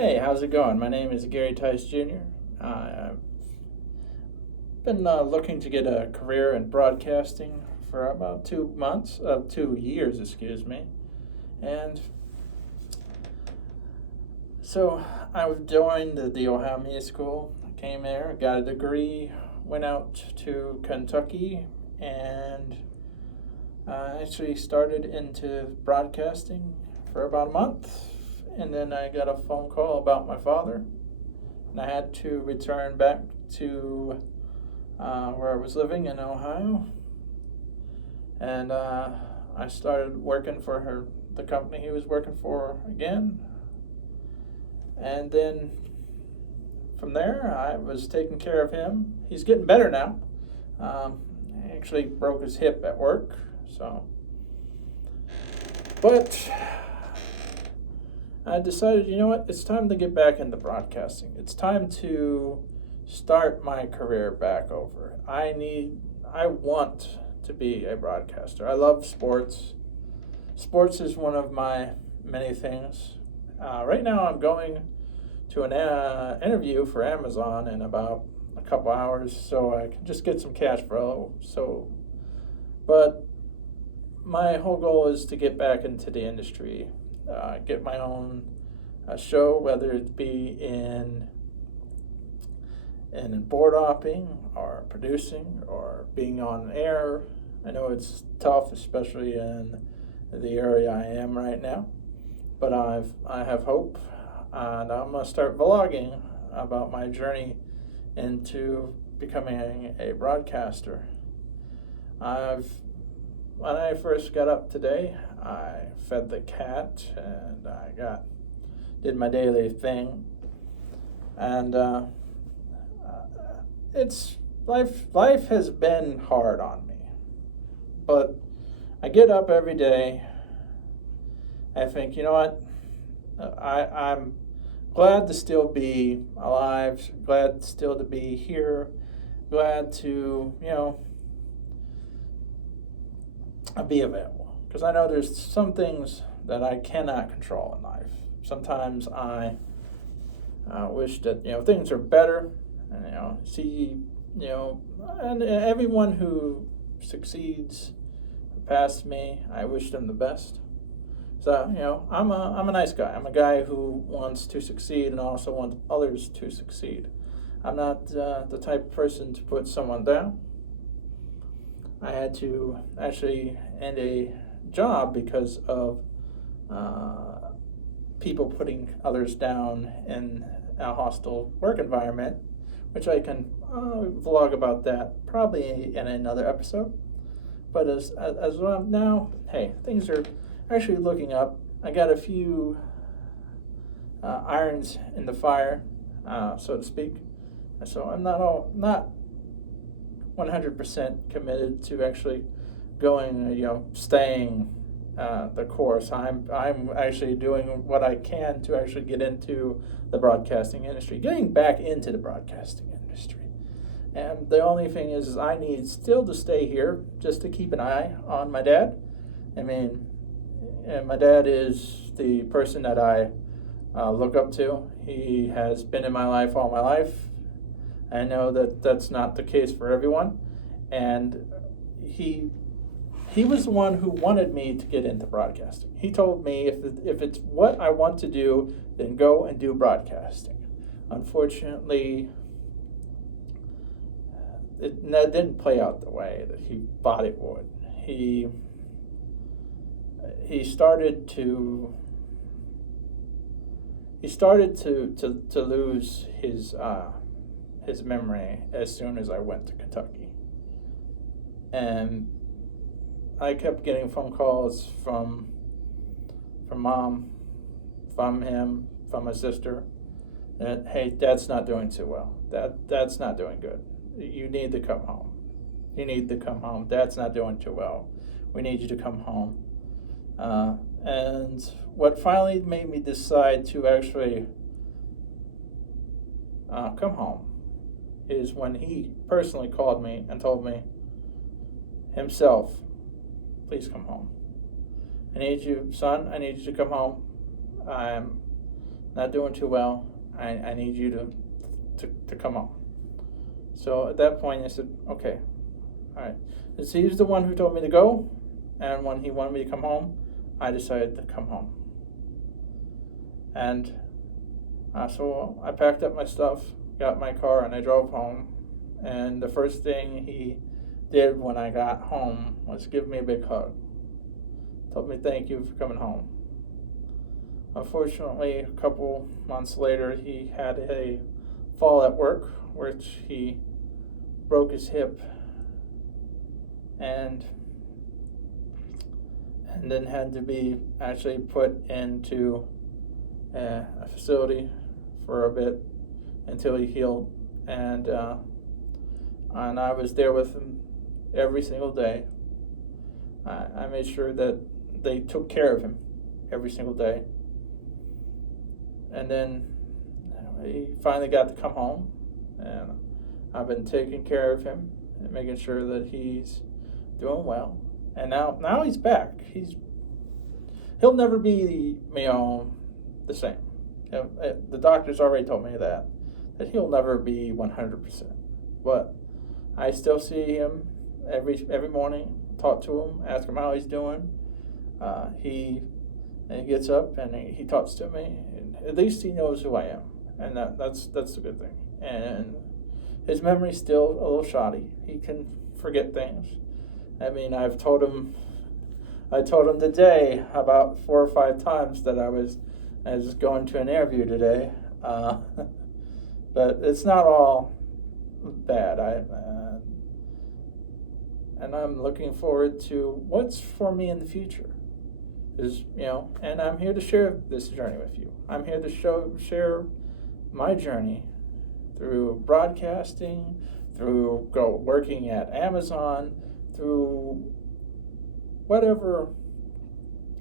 Hey, how's it going? My name is Gary Tice Jr. I've been looking to get a career in broadcasting for about 2 years, excuse me. And so I've joined the Ohio Media School, came there, got a degree, went out to Kentucky, and actually started into broadcasting for about a month. And then I got a phone call about my father, and I had to return back to where I was living in Ohio. And I started working for the company he was working for again. And then from there, I was taking care of him. He's getting better now. He actually broke his hip at work, but I decided, you know what, it's time to get back into broadcasting. It's time to start my career back over. I want to be a broadcaster. I love sports. Sports is one of my many things. Right now I'm going to an interview for Amazon in about a couple hours, so I can just get some cash flow. But my whole goal is to get back into the industry, get my own show, whether it be in board hopping or producing or being on air. I know it's tough, especially in the area I am right now, but I have hope, and I'm gonna start vlogging about my journey into becoming a broadcaster. When I first got up today, I fed the cat and I did my daily thing, and it's life has been hard on me, but I get up every day. I think, you know what, I'm glad to still be alive, glad still to be here, glad to, be available, because I know there's some things that I cannot control in life. Sometimes I wish that things are better, and and everyone who succeeds past me, I wish them the best. So I'm a nice guy. I'm a guy who wants to succeed and also wants others to succeed. I'm not the type of person to put someone down. I had to actually end a job because of people putting others down in a hostile work environment, which I can vlog about that probably in another episode. But as well now, hey, things are actually looking up. I got a few irons in the fire, so to speak. So I'm not 100% committed to actually staying the course. I'm actually doing what I can to actually get into the broadcasting industry, getting back into the broadcasting industry. And the only thing is I need still to stay here just to keep an eye on my dad. I mean, and my dad is the person that I look up to. He has been in my life all my life. I know that that's not the case for everyone, and he was the one who wanted me to get into broadcasting. He told me if it's what I want to do, then go and do broadcasting. Unfortunately, it didn't play out the way that he thought it would. He started to lose his memory as soon as I went to Kentucky. And I kept getting phone calls from mom, from him, from my sister, that, hey, Dad's not doing too well. Dad's not doing good. You need to come home. You need to come home. Dad's not doing too well. We need you to come home. And what finally made me decide to actually come home is when he personally called me and told me himself, please come home. I need you, son, I need you to come home. I'm not doing too well. I need you to come home. So at that point, I said, okay, all right. Since he was the one who told me to go, and when he wanted me to come home, I decided to come home. And so I packed up my stuff, got my car, and I drove home. And the first thing he did when I got home was give me a big hug. Told me thank you for coming home. Unfortunately, a couple months later, he had a fall at work, which he broke his hip and then had to be actually put into a facility for a bit until he healed. And I was there with him every single day. I made sure that they took care of him every single day. And then he finally got to come home, and I've been taking care of him and making sure that he's doing well. And now he's back. He'll never be the same. The doctors already told me that he'll never be 100%. But I still see him every morning, talk to him, ask him how he's doing. He gets up and he talks to me, and at least he knows who I am, and that's a good thing. And his memory's still a little shoddy. He can forget things. I mean, I told him today about 4 or 5 times that I was going to an interview today, but it's not all bad. And I'm looking forward to what's for me in the future. And I'm here to share this journey with you. I'm here to share my journey through broadcasting, through working at Amazon, through whatever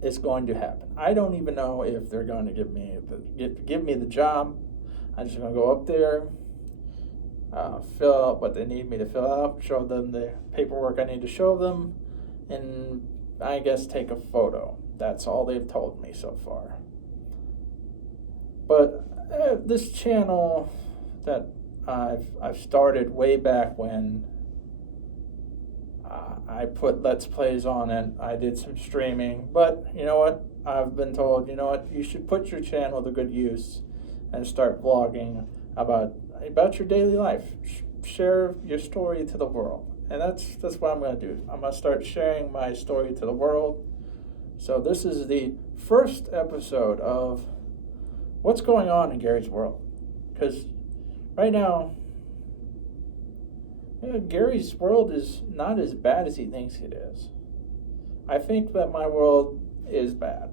is going to happen. I don't even know if they're going to give me the job. I'm just going to go up there, fill out what they need me to fill out, show them the paperwork I need to show them, and I guess take a photo. That's all they've told me so far. But this channel that I've started way back when I put Let's Plays on it. I did some streaming, but you know what? I've been told, you should put your channel to good use and start vlogging about your daily life. Share your story to the world. And that's what I'm going to do. I'm going to start sharing my story to the world. So this is the first episode of what's going on in Gary's world. Because right now, Gary's world is not as bad as he thinks it is. I think that my world is bad,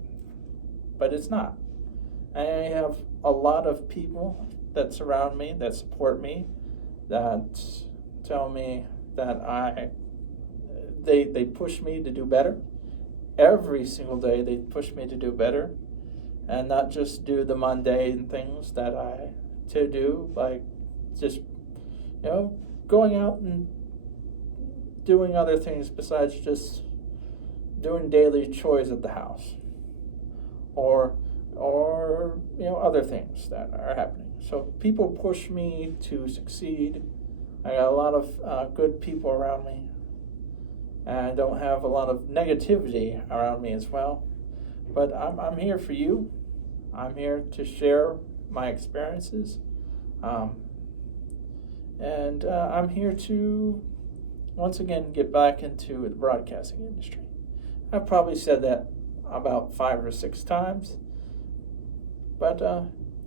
but it's not. I have a lot of people that surround me, that support me, that tell me that they push me to do better. Every single day they push me to do better, and not just do the mundane things that I to do, like just going out and doing other things besides just doing daily chores at the house, or other things that are happening. So people push me to succeed. I got a lot of good people around me. And I don't have a lot of negativity around me as well. But I'm here for you. I'm here to share my experiences. And I'm here to, once again, get back into the broadcasting industry. I've probably said that about 5 or 6 times. But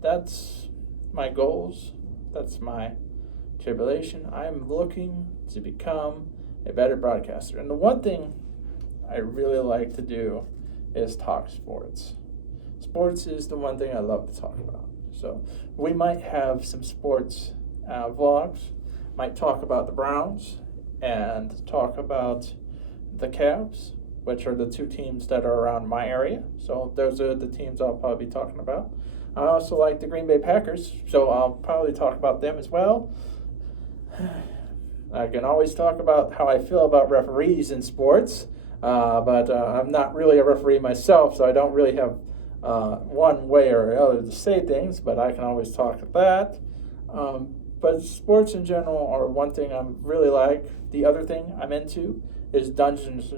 that's my goals. That's my tribulation. I'm looking to become a better broadcaster. And the one thing I really like to do is talk sports. Sports is the one thing I love to talk about. So we might have some sports vlogs, might talk about the Browns and talk about the Cavs, which are the 2 teams that are around my area. So those are the teams I'll probably be talking about. I also like the Green Bay Packers, so I'll probably talk about them as well. I can always talk about how I feel about referees in sports, but I'm not really a referee myself, so I don't really have one way or the other to say things, but I can always talk at that. But sports in general are one thing I'm really like. The other thing I'm into is Dungeons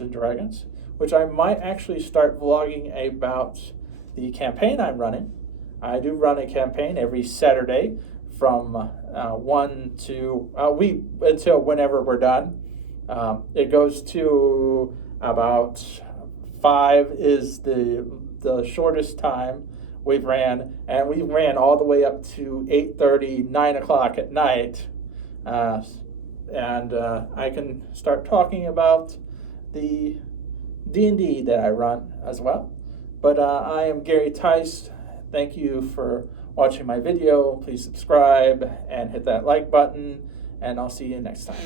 and Dragons, which I might actually start vlogging about the campaign I'm running. I do run a campaign every Saturday from 1 to until whenever we're done. It goes to about 5 is the shortest time we've ran, and we ran all the way up to 8:30, 9 o'clock at night. And I can start talking about the D&D that I run as well. But I am Gary Tice. Thank you for watching my video. Please subscribe and hit that like button, and I'll see you next time.